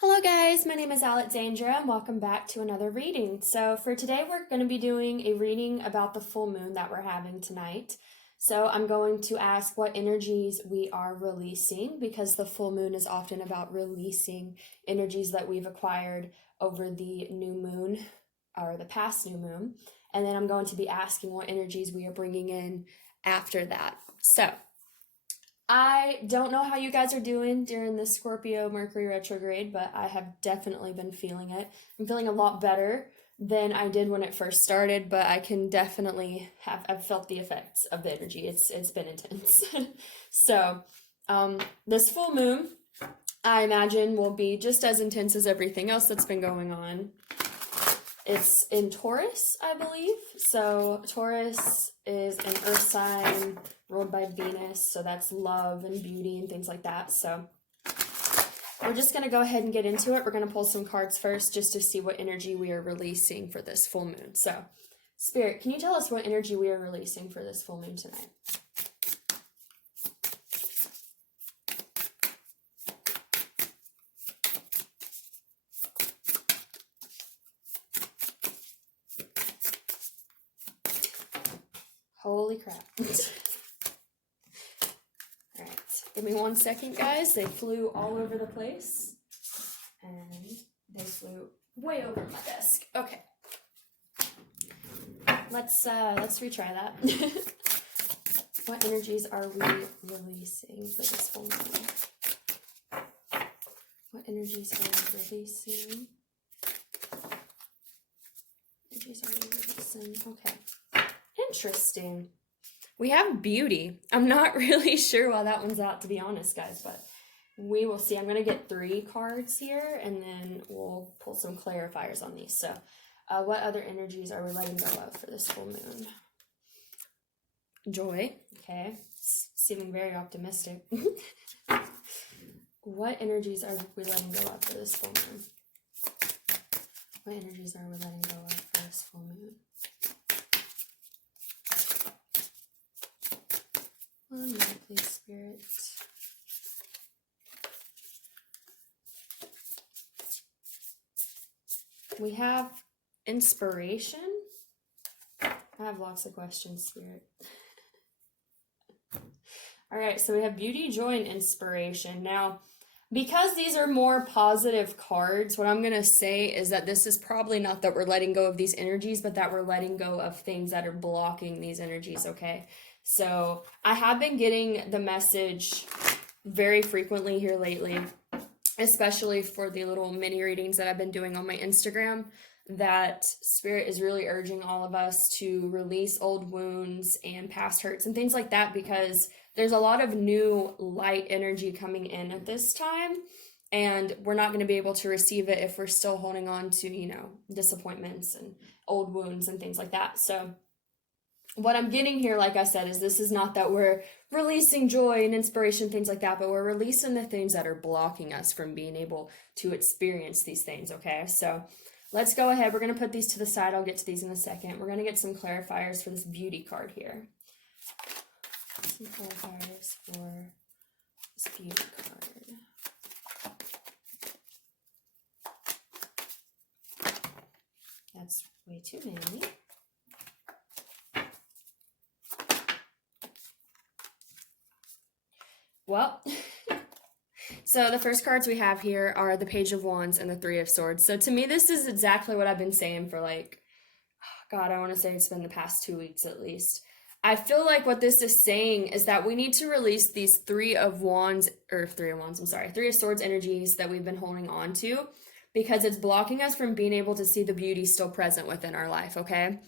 Hello guys, my name is Alexandra and welcome back to another reading. So for today we're going to be doing a reading about the full moon that we're having tonight. So I'm going to ask what energies we are releasing because the full moon is often about releasing energies that we've acquired over the new moon or the past new moon. And then I'm going to be asking what energies we are bringing in after that. So I don't know how you guys are doing during the Scorpio Mercury retrograde, but I have definitely been feeling it. I'm feeling a lot better than I did when it first started, but I can definitely I've felt the effects of the energy. It's been intense. So, this full moon, I imagine, will be just as intense as everything else that's been going on. It's in Taurus, I believe. So Taurus is an earth sign ruled by Venus. So that's love and beauty and things like that. So we're just going to go ahead and get into it. We're going to pull some cards first just to see what energy we are releasing for this full moon. So Spirit, can you tell us what energy we are releasing for this full moon tonight? Holy crap. Alright, give me 1 second, guys. They flew all over the place. And they flew way over my desk. Okay. Let's retry that. What energies are we releasing for this full moon? What energies are we releasing? Energies are we releasing? Okay. Interesting. We have beauty. I'm not really sure why that one's out, to be honest, guys, but we will see. I'm going to get 3 cards here, and then we'll pull some clarifiers on these. So, what other energies are we letting go of for this full moon? Joy. Okay. It's seeming very optimistic. What energies are we letting go of for this full moon? What energies are we letting go of for this full moon? One minute, please, Spirit. We have inspiration. I have lots of questions, Spirit. All right, so we have beauty, joy, and inspiration. Now, because these are more positive cards, what I'm going to say is that this is probably not that we're letting go of these energies, but that we're letting go of things that are blocking these energies, okay? So I have been getting the message very frequently here lately, especially for the little mini readings that I've been doing on my Instagram, that Spirit is really urging all of us to release old wounds and past hurts and things like that, because there's a lot of new light energy coming in at this time, and we're not going to be able to receive it if we're still holding on to, disappointments and old wounds and things like that. So what I'm getting here, like I said, is this is not that we're releasing joy and inspiration, things like that, but we're releasing the things that are blocking us from being able to experience these things, okay? So let's go ahead. We're going to put these to the side. I'll get to these in a second. We're going to get some clarifiers for this beauty card here. Some clarifiers for this beauty card. That's way too many. Well, so the first cards we have here are the Page of Wands and the Three of Swords. So to me, this is exactly what I've been saying for God, I want to say it's been the past 2 weeks at least. I feel like what this is saying is that we need to release these Three of Swords energies that we've been holding on to, because it's blocking us from being able to see the beauty still present within our life, okay?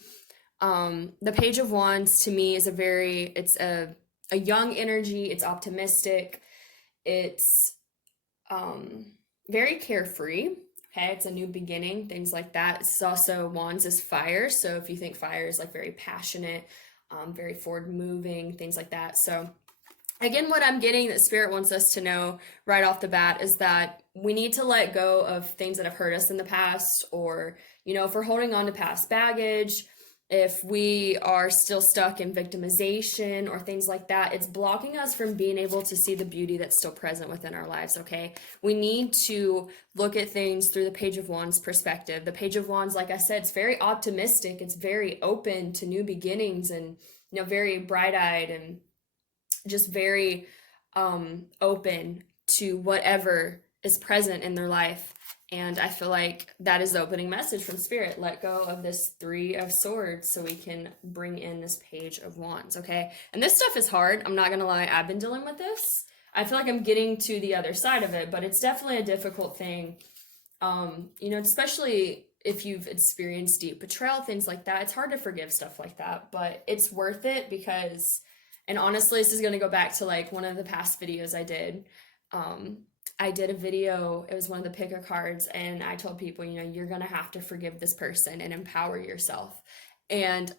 The Page of Wands to me is it's a young energy. It's optimistic. It's very carefree. Okay, it's a new beginning, things like that. It's also, Wands is fire. So if you think fire is like very passionate, very forward moving, things like that. So again, what I'm getting that Spirit wants us to know right off the bat is that we need to let go of things that have hurt us in the past, or, if we're holding on to past baggage, if we are still stuck in victimization or things like that, it's blocking us from being able to see the beauty that's still present within our lives, okay? We need to look at things through the Page of Wands perspective. The Page of Wands, like I said, it's very optimistic. It's very open to new beginnings and, very bright-eyed and just very open to whatever is present in their life. And I feel like that is the opening message from Spirit. Let go of this Three of Swords so we can bring in this Page of Wands, okay? And this stuff is hard. I'm not going to lie. I've been dealing with this. I feel like I'm getting to the other side of it, but it's definitely a difficult thing. Especially if you've experienced deep betrayal, things like that. It's hard to forgive stuff like that, but it's worth it because, and honestly, this is going to go back to like one of the past videos I did. I did a video, it was one of the picker cards, and I told people, you're going to have to forgive this person and empower yourself. And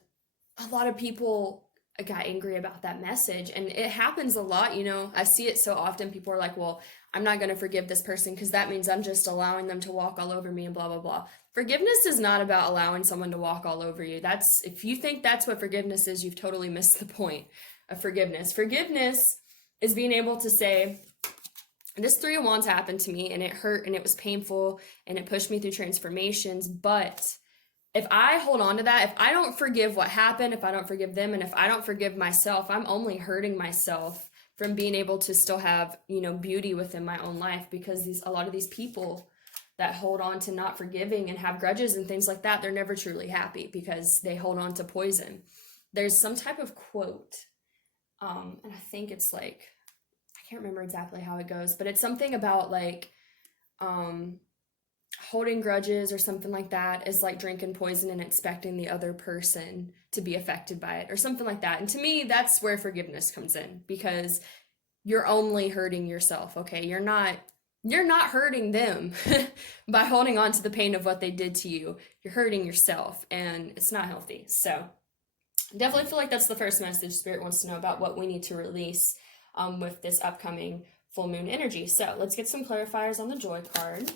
a lot of people got angry about that message, and it happens a lot. I see it so often. People are like, well, I'm not going to forgive this person because that means I'm just allowing them to walk all over me and blah, blah, blah. Forgiveness is not about allowing someone to walk all over you. If you think that's what forgiveness is, you've totally missed the point of forgiveness. Forgiveness is being able to say, this Three of Wands happened to me and it hurt and it was painful and it pushed me through transformations. But if I hold on to that, if I don't forgive what happened, if I don't forgive them, and if I don't forgive myself, I'm only hurting myself from being able to still have, beauty within my own life, because a lot of these people that hold on to not forgiving and have grudges and things like that, they're never truly happy because they hold on to poison. There's some type of quote, and I think it's like, I can't remember exactly how it goes, but it's something about like holding grudges or something like that is like drinking poison and expecting the other person to be affected by it or something like that. And to me, that's where forgiveness comes in, because you're only hurting yourself, okay? You're not hurting them by holding on to the pain of what they did to you. You're hurting yourself, and it's not healthy. So definitely feel like that's the first message Spirit wants to know about what we need to release with this upcoming full moon energy. So let's get some clarifiers on the Joy card.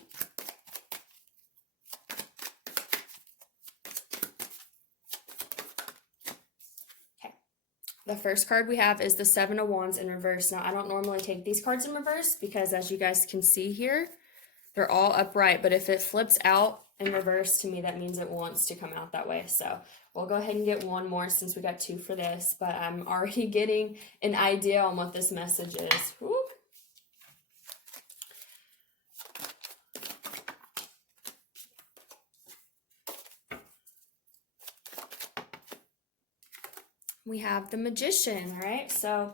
Okay. The first card we have is the Seven of Wands in reverse. Now, I don't normally take these cards in reverse because, as you guys can see here, they're all upright. But if it flips out in reverse, to me, that means it wants to come out that way. So we'll go ahead and get one more since we got two for this, but I'm already getting an idea on what this message is. Whoop. We have the Magician, all right? So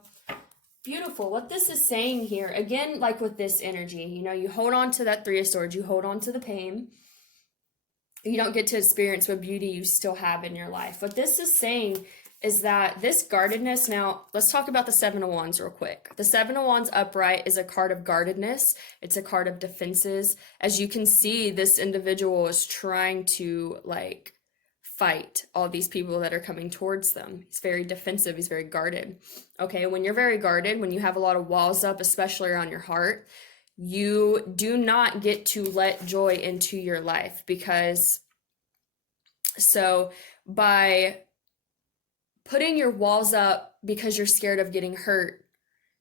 beautiful. What this is saying here, again, like with this energy, you hold on to that Three of Swords, you hold on to the pain. You don't get to experience what beauty you still have in your life. What this is saying is that this guardedness, now let's talk about the Seven of Wands real quick. The Seven of Wands upright is a card of guardedness. It's a card of defenses. As you can see, this individual is trying to fight all these people that are coming towards them. He's very defensive. He's very guarded. Okay, when you're very guarded, when you have a lot of walls up, especially around your heart, you do not get to let joy into your life, because by putting your walls up because you're scared of getting hurt,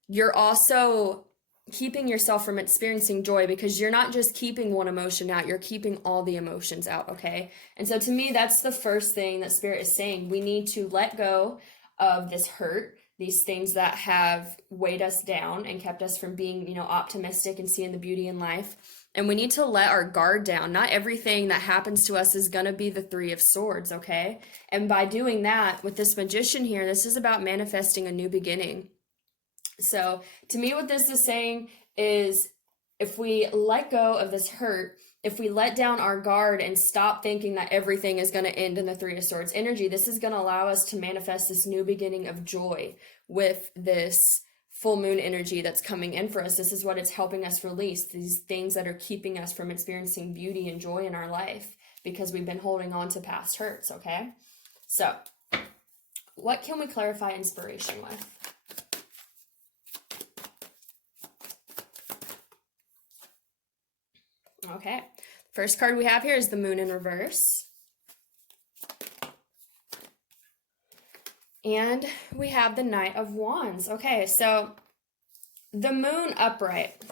you're also keeping yourself from experiencing joy, because you're not just keeping one emotion out, you're keeping all the emotions out, okay? And so to me, that's the first thing that Spirit is saying. We need to let go of this hurt, these things that have weighed us down and kept us from being, optimistic and seeing the beauty in life. And we need to let our guard down. Not everything that happens to us is going to be the Three of Swords, okay? And by doing that, with this Magician here, this is about manifesting a new beginning. So to me, what this is saying is, if we let go of this hurt, if we let down our guard and stop thinking that everything is going to end in the Three of Swords energy, this is going to allow us to manifest this new beginning of joy with this full moon energy that's coming in for us. This is what it's helping us release, these things that are keeping us from experiencing beauty and joy in our life because we've been holding on to past hurts, okay? So what can we clarify inspiration with? Okay, first card we have here is the Moon in reverse. And we have the Knight of Wands. Okay, so the Moon upright.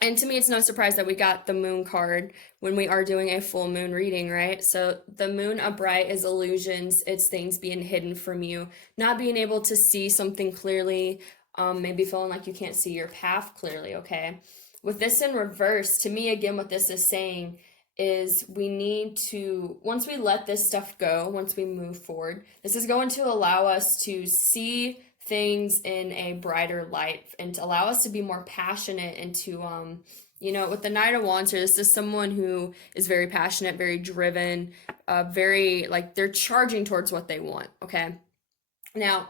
And to me, it's no surprise that we got the Moon card when we are doing a full moon reading, right? So the Moon upright is illusions. It's things being hidden from you, not being able to see something clearly, maybe feeling like you can't see your path clearly, okay? With this in reverse, to me, again, what this is saying is we need to, once we let this stuff go, once we move forward, this is going to allow us to see things in a brighter light and to allow us to be more passionate and to, with the Knight of Wands here, this is someone who is very passionate, very driven, very, like, they're charging towards what they want, okay? Now,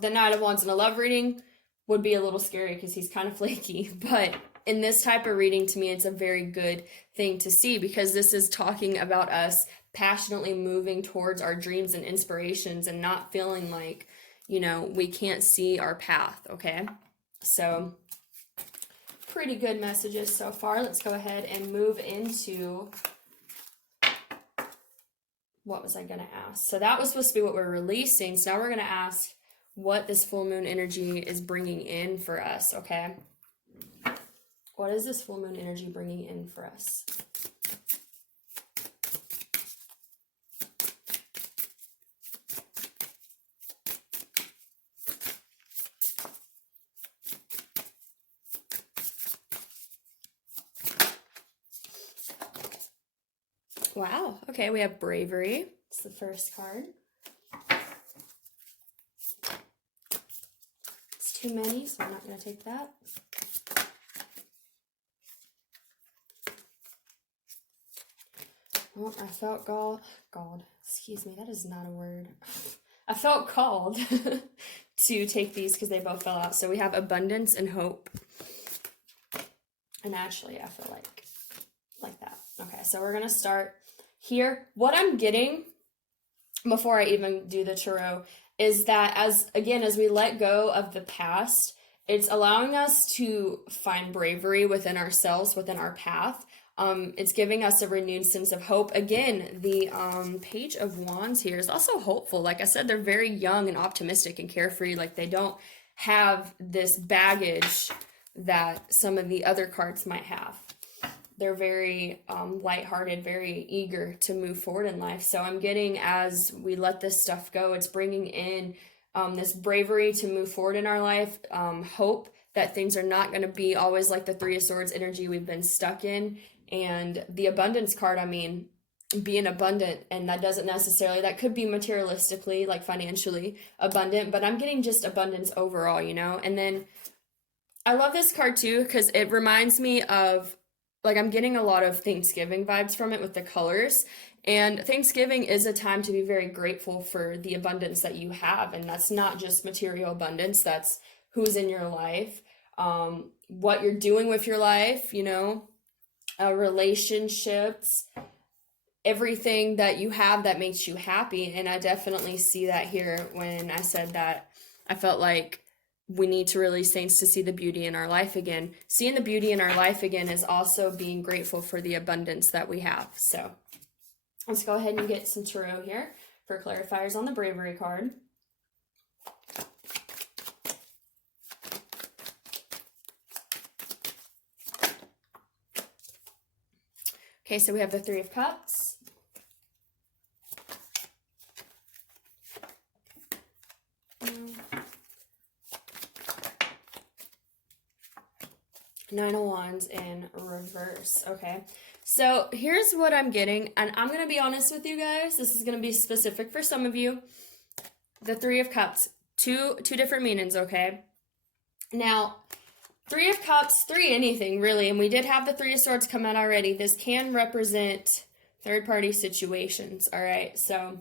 the Knight of Wands in a love reading would be a little scary because he's kind of flaky, but in this type of reading, to me, it's a very good thing to see because this is talking about us passionately moving towards our dreams and inspirations and not feeling like, we can't see our path, okay? So, pretty good messages so far. Let's go ahead and move into, what was I going to ask? So that was supposed to be what we're releasing. So now we're going to ask what this full moon energy is bringing in for us, okay? What is this full moon energy bringing in for us? Wow. Okay, we have bravery. It's the first card. It's too many, so I'm not going to take that. Oh, I felt excuse me, that is not a word. I felt called to take these because they both fell out. So we have abundance and hope. And actually, I feel like that. Okay, so we're going to start here. What I'm getting before I even do the tarot is that as we let go of the past, it's allowing us to find bravery within ourselves, within our path. It's giving us a renewed sense of hope. Again, the Page of Wands here is also hopeful. Like I said, they're very young and optimistic and carefree. Like they don't have this baggage that some of the other cards might have. They're very lighthearted, very eager to move forward in life. So I'm getting, as we let this stuff go, it's bringing in this bravery to move forward in our life, hope that things are not going to be always like the Three of Swords energy we've been stuck in. And the abundance card, I mean, being abundant, and that doesn't necessarily, that could be materialistically, like financially abundant, but I'm getting just abundance overall, And then I love this card too because it reminds me of, like, I'm getting a lot of Thanksgiving vibes from it with the colors. And Thanksgiving is a time to be very grateful for the abundance that you have. And that's not just material abundance, that's who's in your life, what you're doing with your life, relationships, everything that you have that makes you happy. And I definitely see that here when I said that I felt like we need to release things to see the beauty in our life again. Seeing the beauty in our life again is also being grateful for the abundance that we have. So let's go ahead and get some tarot here for clarifiers on the bravery card. Okay, so we have the Three of Cups. Nine of Wands in reverse. Okay, so here's what I'm getting, and I'm going to be honest with you guys. This is going to be specific for some of you. The Three of Cups, two different meanings, okay? Now, Three of Cups, three anything, really, and we did have the Three of Swords come out already. This can represent third-party situations, all right? So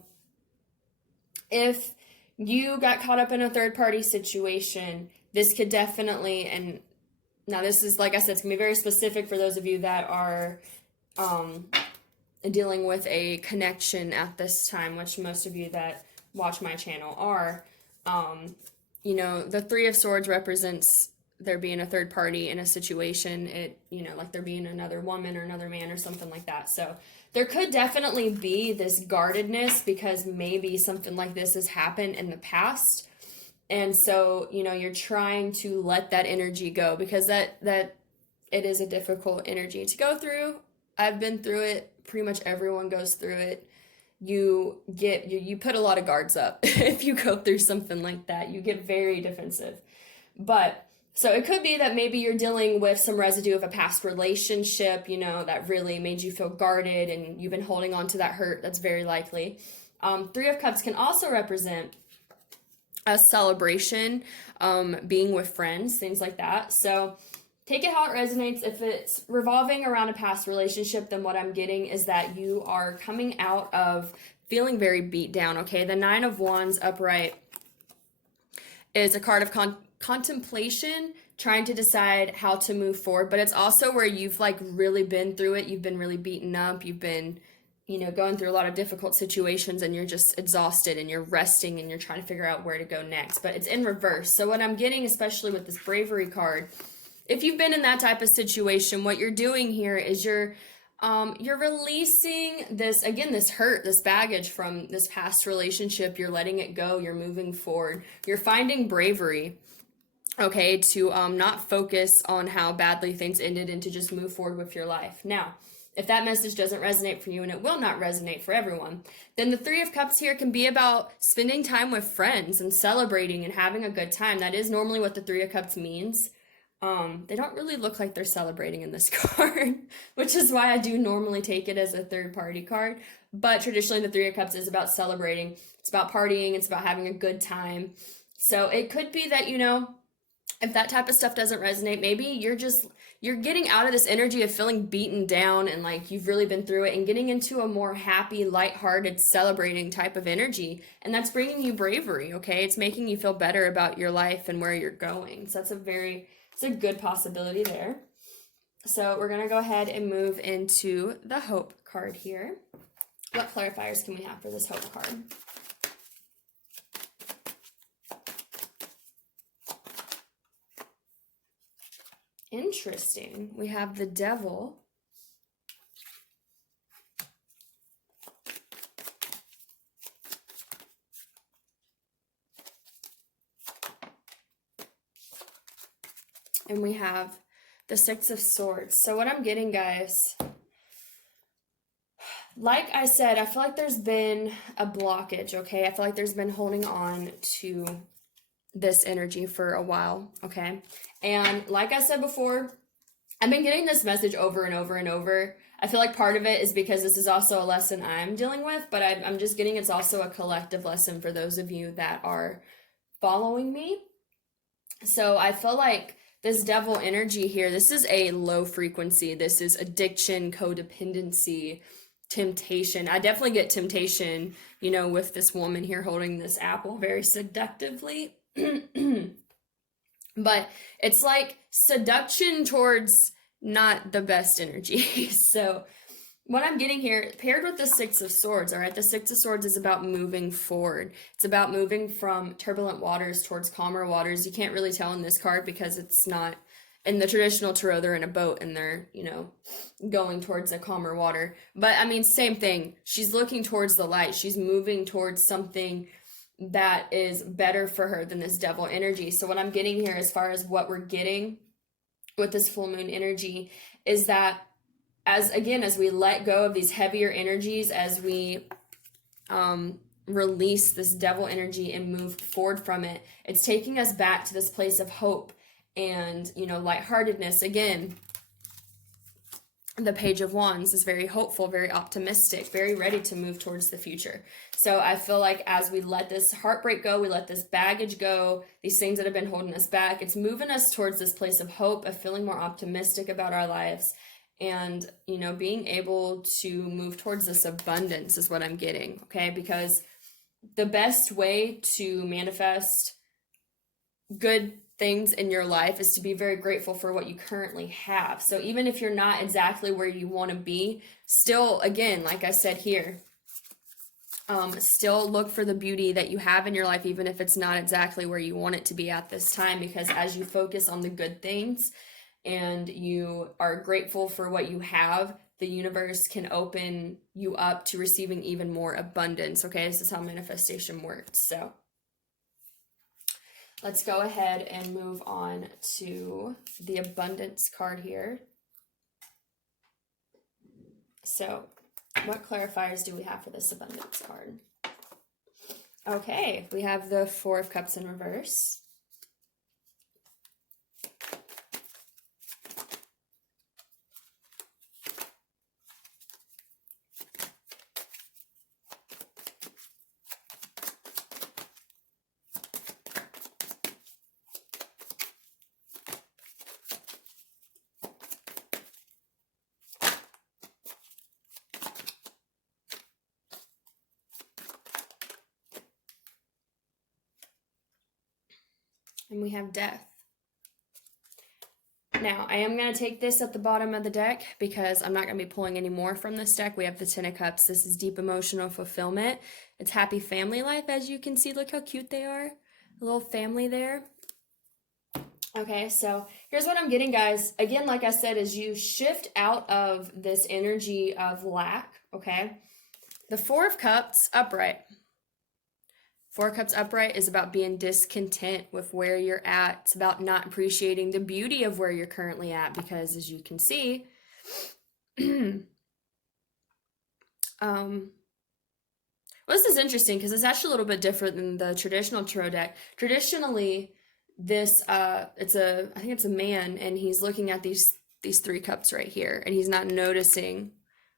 if you got caught up in a third-party situation, this could definitely, and now this is, like I said, it's going to be very specific for those of you that are dealing with a connection at this time, which most of you that watch my channel are. The Three of Swords represents there being a third party in a situation, it, you know, like there being another woman or another man or something like that. So there could definitely be this guardedness because maybe something like this has happened in the past. And so, you know, you're trying to let that energy go because that it is a difficult energy to go through. I've been through it. Pretty much everyone goes through it. You put a lot of guards up if you go through something like that. You get very defensive. But so it could be that maybe you're dealing with some residue of a past relationship, you know, that really made you feel guarded and you've been holding on to that hurt. That's very likely. Three of Cups can also represent a celebration, being with friends, things like that. So take it how it resonates. If it's revolving around a past relationship, then what I'm getting is that you are coming out of feeling very beat down, okay? The Nine of Wands upright is a card of contemplation, trying to decide how to move forward, but it's also where you've like really been through it. You've been really beaten up. You've been, you know, going through a lot of difficult situations and you're just exhausted and you're resting and you're trying to figure out where to go next, but it's in reverse. So what I'm getting, especially with this bravery card, if you've been in that type of situation, what you're doing here is you're releasing this, again, this hurt, this baggage from this past relationship. You're letting it go. You're moving forward. You're finding bravery, okay, to not focus on how badly things ended and to just move forward with your life. Now, if that message doesn't resonate for you, and it will not resonate for everyone, then the Three of Cups here can be about spending time with friends and celebrating and having a good time. That is normally what the Three of Cups means. They don't really look like they're celebrating in this card, which is why I do normally take it as a third party card. But traditionally, the Three of Cups is about celebrating. It's about partying. It's about having a good time. So it could be that, you know, if that type of stuff doesn't resonate, maybe you're getting out of this energy of feeling beaten down and like you've really been through it and getting into a more happy, lighthearted, celebrating type of energy. And that's bringing you bravery, okay? It's making you feel better about your life and where you're going. So it's a good possibility there. So we're going to go ahead and move into the Hope card here. What clarifiers can we have for this Hope card? Interesting. We have the Devil. And we have the Six of Swords. So what I'm getting, guys, like I said, I feel like there's been a blockage, okay? I feel like there's been holding on to this energy for a while, okay? And like I said before, I've been getting this message over and over and over. I feel like part of it is because this is also a lesson I'm dealing with, but I'm just getting it's also a collective lesson for those of you that are following me. So I feel like this Devil energy here, this is a low frequency. This is addiction, codependency, temptation. I definitely get temptation, you know, with this woman here holding this apple very seductively. But it's like seduction towards not the best energy. So what I'm getting here, paired with the Six of Swords, all right, the Six of Swords is about moving forward. It's about moving from turbulent waters towards calmer waters. You can't really tell in this card because it's not, in the traditional tarot, they're in a boat and they're, you know, going towards a calmer water. But I mean, same thing. She's looking towards the light. She's moving towards something that is better for her than this Devil energy. So what I'm getting here as far as what we're getting with this full moon energy is that as we let go of these heavier energies, as we release this Devil energy and move forward from it, it's taking us back to this place of hope and, you know, lightheartedness. Again, the Page of Wands is very hopeful, very optimistic, very ready to move towards the future. So I feel like as we let this heartbreak go, we let this baggage go, these things that have been holding us back, it's moving us towards this place of hope, of feeling more optimistic about our lives. And, you know, being able to move towards this abundance is what I'm getting, okay? Because the best way to manifest good things in your life is to be very grateful for what you currently have. So even if you're not exactly where you want to be, still, again, like I said here, Still look for the beauty that you have in your life, even if it's not exactly where you want it to be at this time, because as you focus on the good things and you are grateful for what you have, the universe can open you up to receiving even more abundance. Okay, this is how manifestation works. So let's go ahead and move on to the abundance card here. So what clarifiers do we have for this abundance card? Okay, we have the Four of Cups in reverse. And we have Death. Now, I am going to take this at the bottom of the deck because I'm not going to be pulling any more from this deck. We have the Ten of Cups. This is deep emotional fulfillment. It's happy family life, as you can see. Look how cute they are. A little family there. Okay, so here's what I'm getting, guys. Again, like I said, as you shift out of this energy of lack, okay? The Four of Cups upright. Four of Cups upright is about being discontent with where you're at. It's about not appreciating the beauty of where you're currently at because, as you can see, well, this is interesting because it's actually a little bit different than the traditional tarot deck. Traditionally, this I think it's a man, and he's looking at these three cups right here, and he's not noticing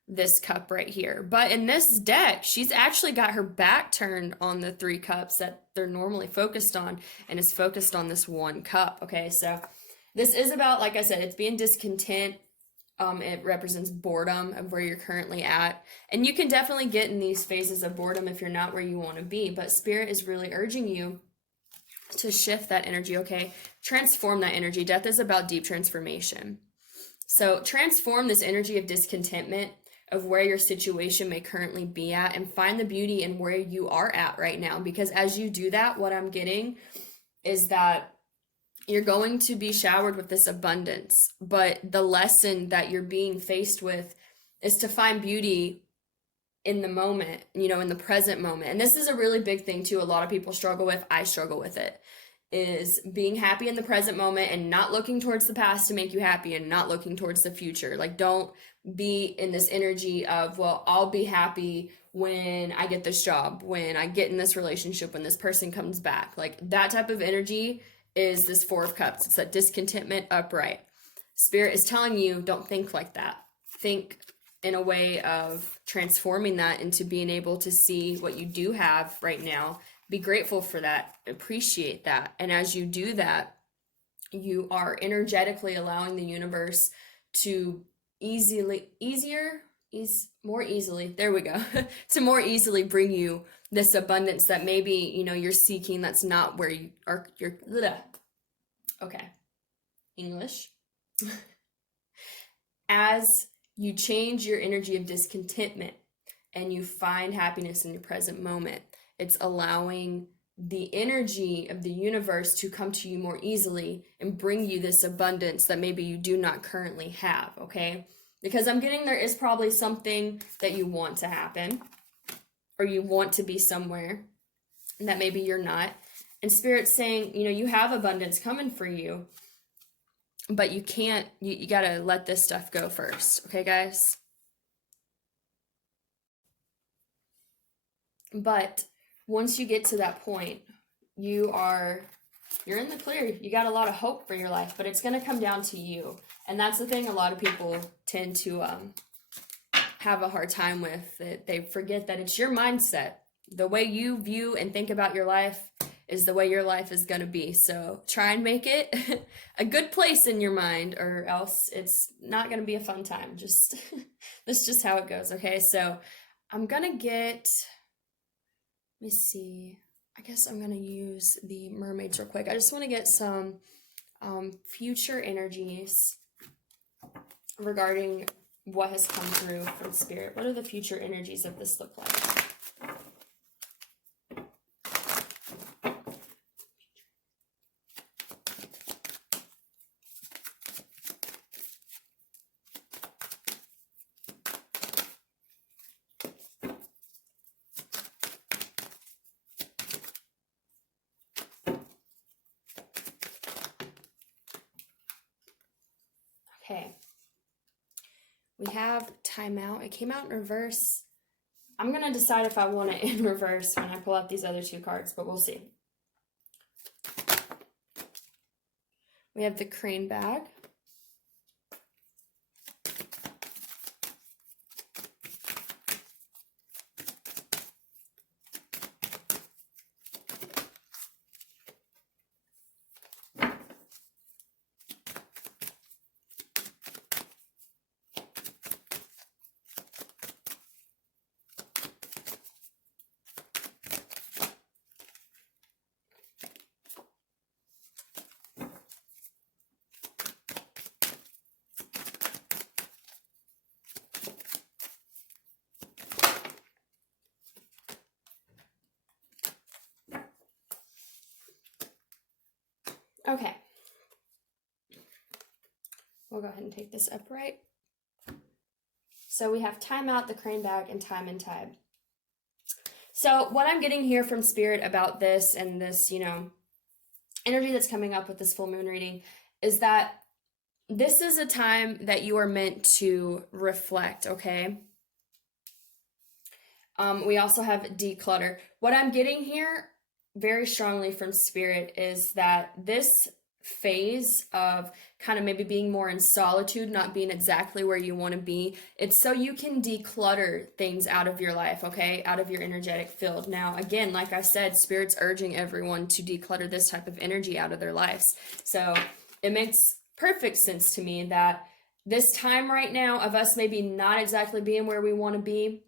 this cup right here. But in this deck, she's actually got her back turned on the three cups that they're normally focused on, and is focused on this one cup. Okay, so this is about, like I said, it's being discontent. It represents boredom of where you're currently at, and you can definitely get in these phases of boredom if you're not where you want to be, but Spirit is really urging you to shift that energy. Okay, transform that energy. Death is about deep transformation. So transform this energy of discontentment of where your situation may currently be at, and find the beauty in where you are at right now. Because as you do that, what I'm getting is that you're going to be showered with this abundance, but the lesson that you're being faced with is to find beauty in the moment, in the present moment. And this is a really big thing too. A lot of people struggle with, I struggle with it, is being happy in the present moment and not looking towards the past to make you happy, and not looking towards the future. Like, don't be in this energy of, well, I'll be happy when I get this job, when I get in this relationship, when this person comes back. Like, that type of energy is this Four of Cups. It's that discontentment upright. Spirit is telling you, don't think like that. Think in a way of transforming that into being able to see what you do have right now. Be grateful for that, appreciate that. And as you do that, you are energetically allowing the universe to more easily bring you this abundance that maybe, you're seeking, that's not where okay, English. As you change your energy of discontentment and you find happiness in your present moment, it's allowing the energy of the universe to come to you more easily and bring you this abundance that maybe you do not currently have, okay? Because I'm getting there is probably something that you want to happen, or you want to be somewhere that maybe you're not. And Spirit's saying, you have abundance coming for you, but you can't, you gotta let this stuff go first, okay, guys? But once you get to that point, you're in the clear. You got a lot of hope for your life, but it's going to come down to you. And that's the thing a lot of people tend to have a hard time with. They forget that it's your mindset. The way you view and think about your life is the way your life is going to be. So try and make it a good place in your mind, or else it's not going to be a fun time. That's just how it goes, okay? So I'm going to get, let me see. I guess I'm going to use the mermaids real quick. I just want to get some future energies regarding what has come through from Spirit. What do the future energies of this look like? We have timeout. It came out in reverse. I'm going to decide if I want it in reverse when I pull out these other two cards, but we'll see. We have the crane bag. Okay. We'll go ahead and take this upright. So we have time out, the crane bag, and time and tide. So what I'm getting here from Spirit about this and this, energy that's coming up with this full moon reading is that this is a time that you are meant to reflect, okay? We also have declutter. What I'm getting here very strongly from Spirit is that this phase of kind of maybe being more in solitude, not being exactly where you want to be, it's so you can declutter things out of your life, okay? Out of your energetic field. Now, again, like I said, Spirit's urging everyone to declutter this type of energy out of their lives. So it makes perfect sense to me that this time right now of us maybe not exactly being where we want to be,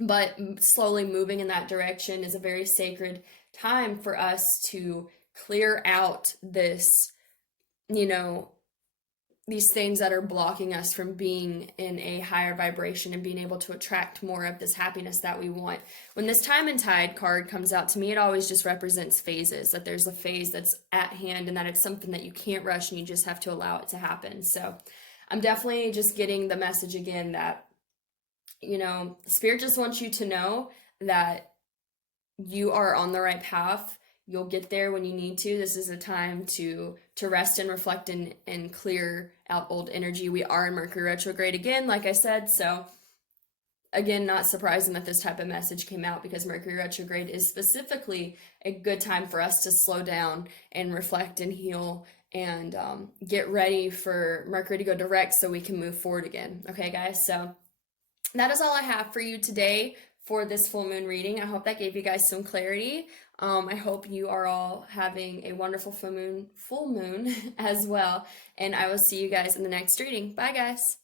but slowly moving in that direction is a very sacred time for us to clear out this, these things that are blocking us from being in a higher vibration and being able to attract more of this happiness that we want. When this time and tide card comes out, to me, it always just represents phases, that there's a phase that's at hand and that it's something that you can't rush and you just have to allow it to happen. So I'm definitely just getting the message again that, Spirit just wants you to know that you are on the right path. You'll get there when you need to. This is a time to rest and reflect and clear out old energy. We are in Mercury retrograde again, like I said. So again, not surprising that this type of message came out because Mercury retrograde is specifically a good time for us to slow down and reflect and heal and get ready for Mercury to go direct so we can move forward again. Okay, guys? So that is all I have for you today for this full moon reading. I hope that gave you guys some clarity. I hope you are all having a wonderful full moon as well. And I will see you guys in the next reading. Bye, guys.